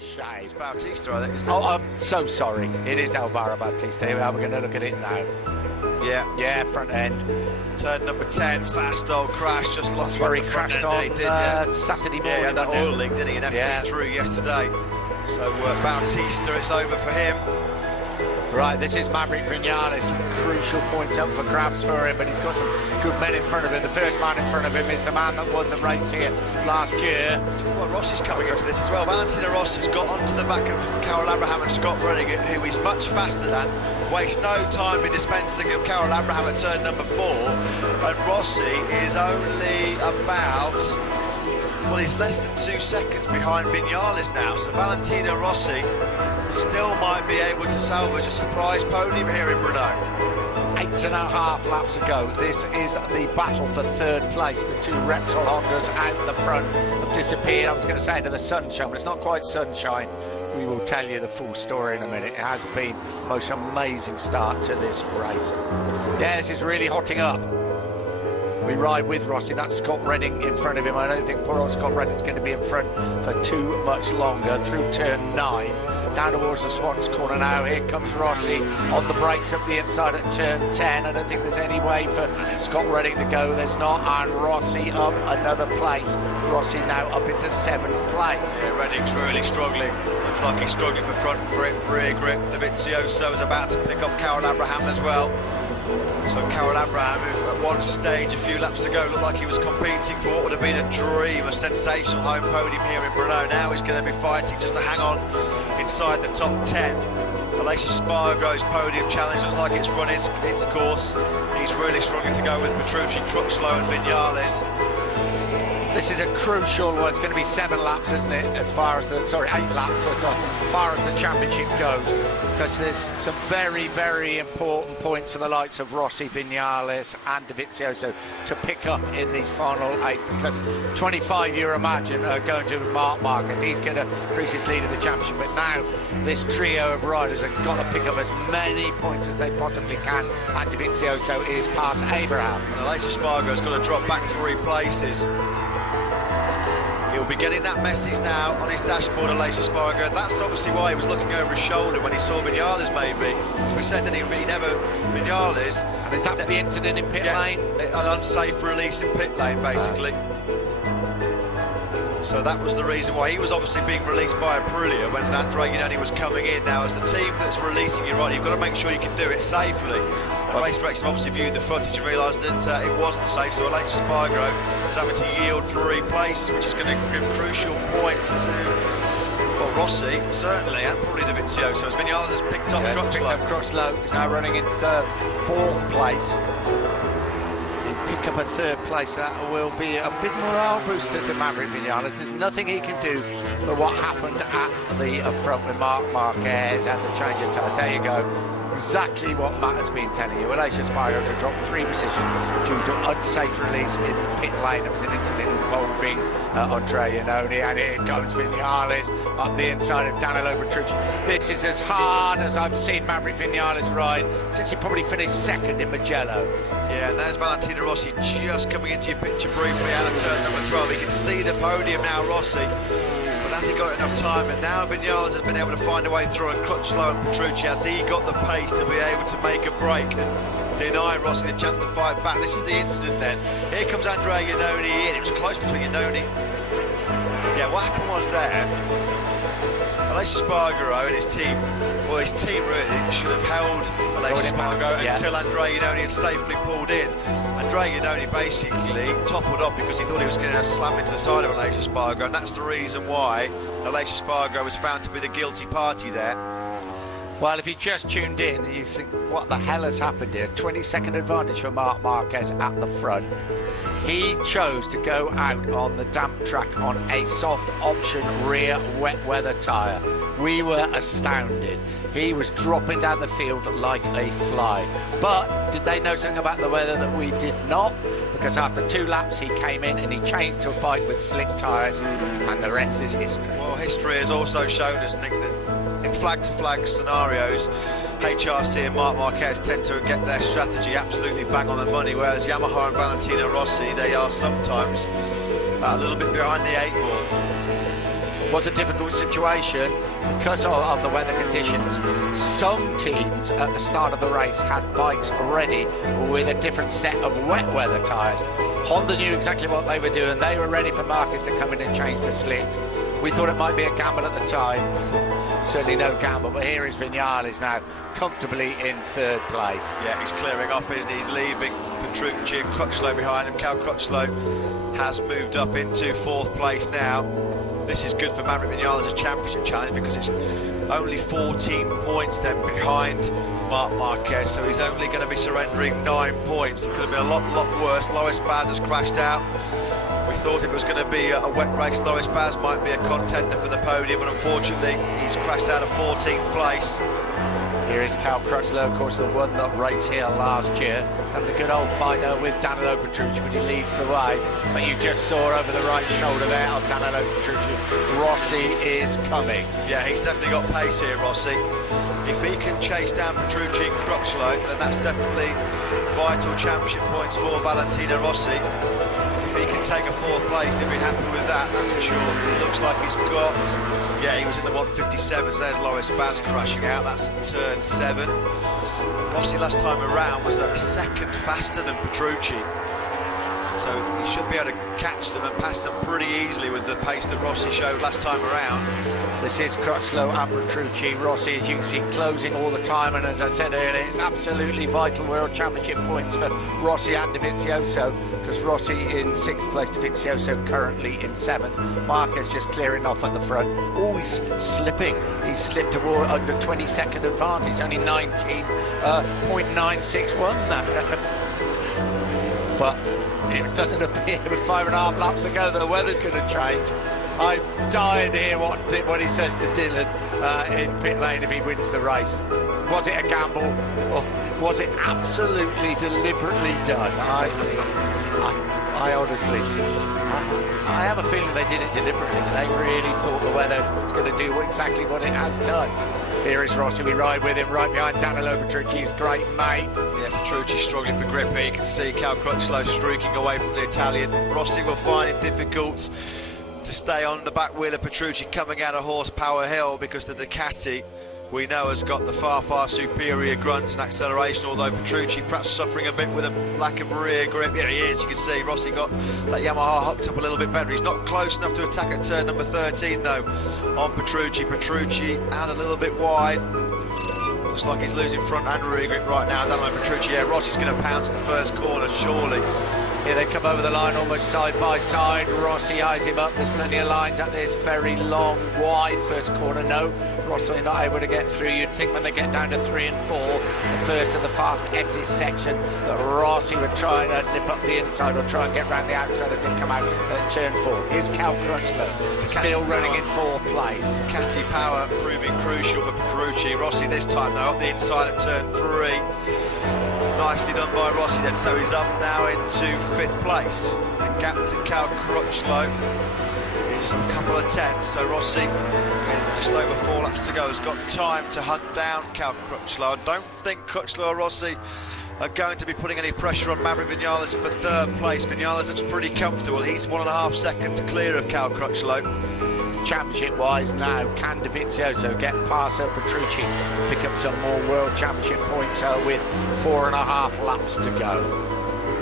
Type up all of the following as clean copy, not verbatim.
shame. It's Bautista, I think, isn't it? Oh, I'm so sorry. It is Alvaro Bautista. We're going to look at it now. Yeah, front end. Turn number 10, fast old crash, just lost where he crashed on Saturday morning. Yeah, that oil leak, didn't he, in FP3 yesterday. So Bautista, it's over for him. Right, this is Maverick Vinales. Some crucial points up for grabs for him, but he's got some good men in front of him. The first man in front of him is the man that won the race here last year. Well, Rossi's coming into this as well. Valentino Rossi's got onto the back of Carol Abraham and Scott Redding, who is much faster than. Wastes no time in dispensing of Carol Abraham at turn number 4. And Rossi is only about... well, he's less than 2 seconds behind Vinales now, so Valentino Rossi still might be able to salvage a surprise podium here in Brno. 8.5 laps to go. This is the battle for third place. The two Repsol Hondas out the front have disappeared. I was going to say to the sunshine, but it's not quite sunshine. We will tell you the full story in a minute. It has been the most amazing start to this race. Des is really hotting up. We ride with Rossi. That's Scott Redding in front of him. I don't think poor old Scott Redding's going to be in front for too much longer through turn 9. Down towards the Swans corner now. Here comes Rossi on the brakes up the inside at turn 10. I don't think there's any way for Scott Redding to go. There's not. And Rossi up another place. Rossi now up into 7th place. Yeah, Redding's really struggling. Looks like he's struggling for front grip, rear grip. The Vizioso is about to pick up Carol Abraham as well. So Carol Abraham, who at one stage a few laps ago looked like he was competing for what would have been a dream, a sensational home podium here in Brno. Now he's going to be fighting just to hang on inside the top 10. Aleix Espargaro's podium challenge looks like it's run its course. He's really struggling to go with Petrucci, Crutchlow and Vinales. This is a crucial one. It's going to be 7 laps, isn't it? As far as 8 laps as far as the championship goes. Because there's some very, very important points for the likes of Rossi, Vinales and Dovizioso to pick up in these final 8. Because 25, you imagine, are going to Marc Marquez. He's going to increase his lead in the championship. But now this trio of riders have got to pick up as many points as they possibly can. And Dovizioso is past Abraham. And Aleix Espargaro's got to drop back 3 places. He'll be getting that message now on his dashboard, Aleix Espargaro. That's obviously why he was looking over his shoulder when he saw Vinales, maybe. As we said, that he never Vinales. And is that for the incident in pit lane? An unsafe release in pit lane, basically. So that was the reason why he was obviously being released by Aprilia when Andrea Iannone was coming in. Now, as the team that's releasing you, right, you've got to make sure you can do it safely. The race direction obviously viewed the footage and realised that it wasn't safe, so Aleix Espargaro is having to yield 3 places, which is going to give crucial points to, well, Rossi, certainly, and probably Dovizioso. So as Vinales has picked up Crutchlow. He's now running in 4th place. Pick up a 3rd place. That will be a big morale booster to Maverick Vinales. There's nothing he can do but what happened at the front with Marc Marquez and the change of tyres. There you go. Exactly what Matt has been telling you. Aleix Espargaro to drop 3 positions due to unsafe release in the pit lane. It was an incident involving Andrea Iannone, and here comes Vinales up the inside of Danilo Petrucci. This is as hard as I've seen Maverick Vinales ride since he probably finished 2nd in Mugello. Yeah, and there's Valentino Rossi just coming into your picture briefly out of turn number 12. You can see the podium now, Rossi. But has he got enough time? And now Vinales has been able to find a way through, and Crutchlow and Petrucci, has he got the pace to be able to make a break and deny Rossi the chance to fight back? This is the incident then. Here comes Andrea Iannone in. It was close between Iannone. Yeah, what happened was there, Aleix Espargaro and his team, well, his team really should have held Aleix Espargaro until Andrea Iannone had safely pulled in. Andrea Iannone basically toppled off because he thought he was going to slam into the side of Aleix Espargaro, and that's the reason why Aleix Espargaro was found to be the guilty party there. Well, if you just tuned in, you think, what the hell has happened here? 20-second advantage for Marc Marquez at the front. He chose to go out on the damp track on a soft option rear wet weather tyre. We were astounded. He was dropping down the field like a fly. But did they know something about the weather that we did not? Because after 2 laps he came in and he changed to a bike with slick tyres, and the rest is history. Well, history has also shown us, Nick, that in flag-to-flag scenarios, HRC and Marc Marquez tend to get their strategy absolutely bang on the money, whereas Yamaha and Valentino Rossi, they are sometimes a little bit behind the 8 ball. was a difficult situation because of the weather conditions. Some teams at the start of the race had bikes ready with a different set of wet weather tyres. Honda knew exactly what they were doing. They were ready for Marquez to come in and change the slicks. We thought it might be a gamble at the time. Certainly no gamble, but here is Vinales now comfortably in third place. Yeah, he's clearing off, isn't he? He's leaving Petrucci and Crutchlow behind him. Cal Crutchlow has moved up into fourth place now. This is good for Maverick Vinales' championship challenge because it's only 14 points then behind Marc Marquez, so he's only going to be surrendering 9 points. It could have been a lot worse. Lois Baz has crashed out. We thought it was going to be a wet race. Lois Baz might be a contender for the podium, and unfortunately he's crashed out of 14th place. Here is Cal Crutchlow, of course, the one that raced here last year, having a good old fight with Danilo Petrucci when he leads the way. But you just saw over the right shoulder there of Danilo Petrucci, Rossi is coming. Yeah, he's definitely got pace here, Rossi. If he can chase down Petrucci and Crutchlow, then that's definitely vital championship points for Valentino Rossi. If he can take a fourth place, he'll be happy with that, that's for sure. It looks like he's got... Yeah, he was in the 157s. There's Lois Baz crashing out. That's turn 7. Rossi last time around was a second faster than Petrucci. So he should be able to catch them and pass them pretty easily with the pace that Rossi showed last time around. This is Crutchlow and Petrucci. Rossi, as you can see, closing all the time, and as I said earlier, it's absolutely vital World Championship points for Rossi and Dovizioso, because Rossi in 6th place, Dovizioso currently in 7th. Marquez just clearing off at the front. Oh, he's slipping. He's slipped toward under 20-second advantage, only 19.961 that. But it doesn't appear with 5.5 laps to go that the weather's going to change. I'm dying to hear what he says to Dylan in pit lane if he wins the race. Was it a gamble, or was it absolutely deliberately done? I honestly, I have a feeling they did it deliberately. They really thought the weather was going to do exactly what it has done. Here is Rossi, we ride with him right behind Danilo Petrucci, his great mate. Yeah, Petrucci struggling for grip here. You can see Cal Crutchlow streaking away from the Italian. Rossi will find it difficult to stay on the back wheel of Petrucci coming out of Horsepower Hill, because the Ducati, we know, has got the far superior grunt and acceleration, although Petrucci perhaps suffering a bit with a lack of rear grip. Here he is, you can see Rossi got that Yamaha hooked up a little bit better. He's not close enough to attack at turn number 13 though on Petrucci. Petrucci out a little bit wide. Looks like he's losing front and rear grip right now. Danilo Petrucci, yeah, Rossi's going to pounce the first corner, surely. Here they come over the line almost side by side. Rossi eyes him up. There's plenty of lines at this very long, wide first corner. No, Rossi not able to get through. You'd think when they get down to 3 and 4, the first of the fast S's section, that Rossi would try and nip up the inside or try and get round the outside as they come out at turn 4. Here's Cal Crutchlow, still running in 4th place. Ducati power proving crucial for Petrucci. Rossi this time though up the inside at turn 3. Nicely done by Rossi then, so he's up now into 5th place. The gap to Cal Crutchlow is a couple of tenths, so Rossi, just over 4 laps to go, has got time to hunt down Cal Crutchlow. I don't think Crutchlow or Rossi are going to be putting any pressure on Maverick Vinales for 3rd place. Vinales looks pretty comfortable. He's 1.5 seconds clear of Cal Crutchlow. Championship-wise now, can Dovizioso get past Petrucci, pick up some more World Championship points with 4.5 laps to go?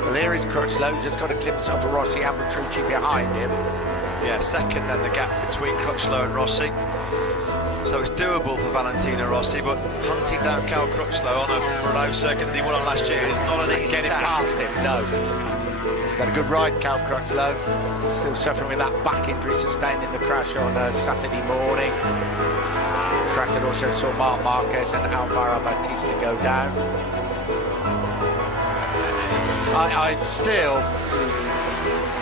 Well, here is Crutchlow, just got a glimpse of Rossi and Petrucci behind him. Yeah, second then the gap between Crutchlow and Rossi. So it's doable for Valentino Rossi, but hunting down Cal Crutchlow on a Renault circuit that he won on last year is not an easy task. Past him, no. He's had a good ride, Cal Crutchlow. Still suffering with that back injury sustained in the crash on Saturday morning. Crash that also saw Marc Marquez and Alvaro Bautista go down. I'm still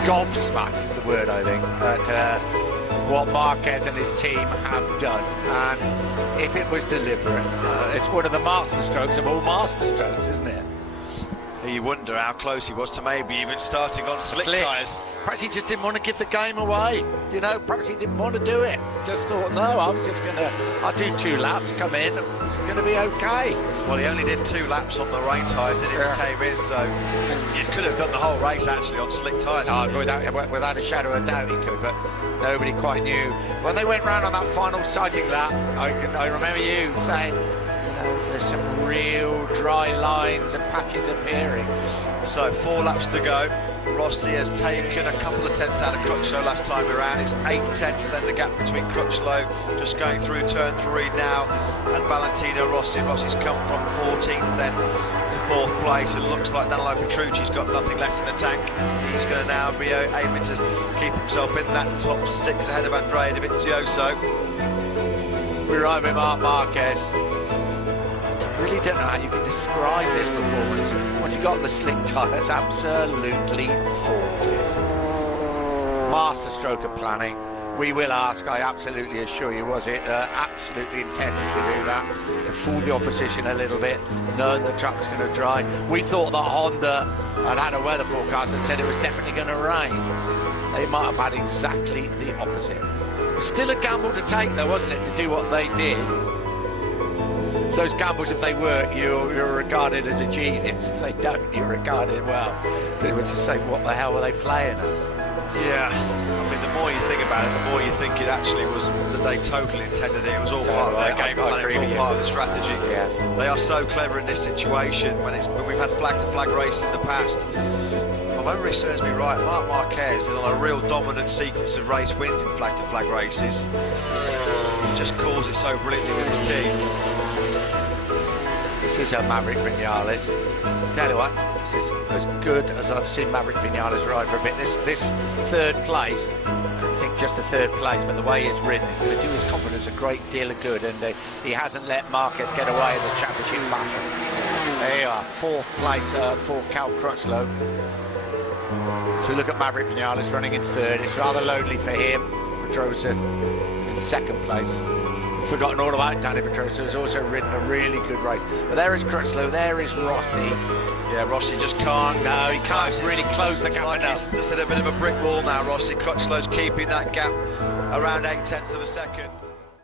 gobsmacked is the word, I think, at what Marquez and his team have done. And if it was deliberate, it's one of the masterstrokes of all masterstrokes, isn't it? You wonder how close he was to maybe even starting on slick tyres. Perhaps he just didn't want to give the game away. You know, perhaps he didn't want to do it. Just thought, no, I'll do 2 laps, come in, it's going to be okay. Well, he only did 2 laps on the rain tyres, didn't he? He came in, so you could have done the whole race actually on slick tyres. Oh, without a shadow of a doubt he could, but nobody quite knew. When they went round on that final sighting lap, I remember you saying, there's some real dry lines and patches appearing. So 4 laps to go. Rossi has taken a couple of tenths out of Crutchlow last time around. It's 8 tenths then the gap between Crutchlow just going through turn 3 now and Valentino Rossi. Rossi's come from 14th then to 4th place. It looks like Danilo Petrucci's got nothing left in the tank. He's going to now be aiming to keep himself in that top 6 ahead of Andrea Dovizioso. We're right with Marc Marquez. I really don't know how you can describe this performance. Once he got the slick tyres, absolutely faultless. Masterstroke of planning. We will ask, I absolutely assure you, was it absolutely intended to do that? To fool the opposition a little bit, knowing the track was going to dry. We thought that Honda had a weather forecast that said it was definitely going to rain. They might have had exactly the opposite. It was still a gamble to take though, wasn't it, to do what they did? So those gambles, if they work, you're regarded as a genius. If they don't, you're regarded, well, they would just say, what the hell were they playing at? Yeah, I mean, the more you think about it, the more you think it actually was that they totally intended it. It was all part of their game plan, it was all part of the strategy. Yeah. They are so clever in this situation when we've had flag-to-flag races in the past. If my memory serves me right, Marc Marquez is on a real dominant sequence of race wins in flag-to-flag races. He just calls it so brilliantly with his team. This is a Maverick Vinales. Tell you what, this is as good as I've seen Maverick Vinales ride for a bit. This 3rd place, I think just the 3rd place, but the way he's ridden is going to do his confidence a great deal of good, and he hasn't let Marquez get away in the championship battle. There you are, 4th place for Cal Crutchlow. So we look at Maverick Vinales running in 3rd. It's rather lonely for him. Pedrosa in 2nd place. Forgotten all about Danny Pedrosa, who's also ridden a really good race. But there is Crutchlow, there is Rossi. Yeah, Rossi just can't. No, he can't really close the gap enough. He's just at a bit of a brick wall now, Rossi. Crutchlow's keeping that gap around 8 tenths of a second.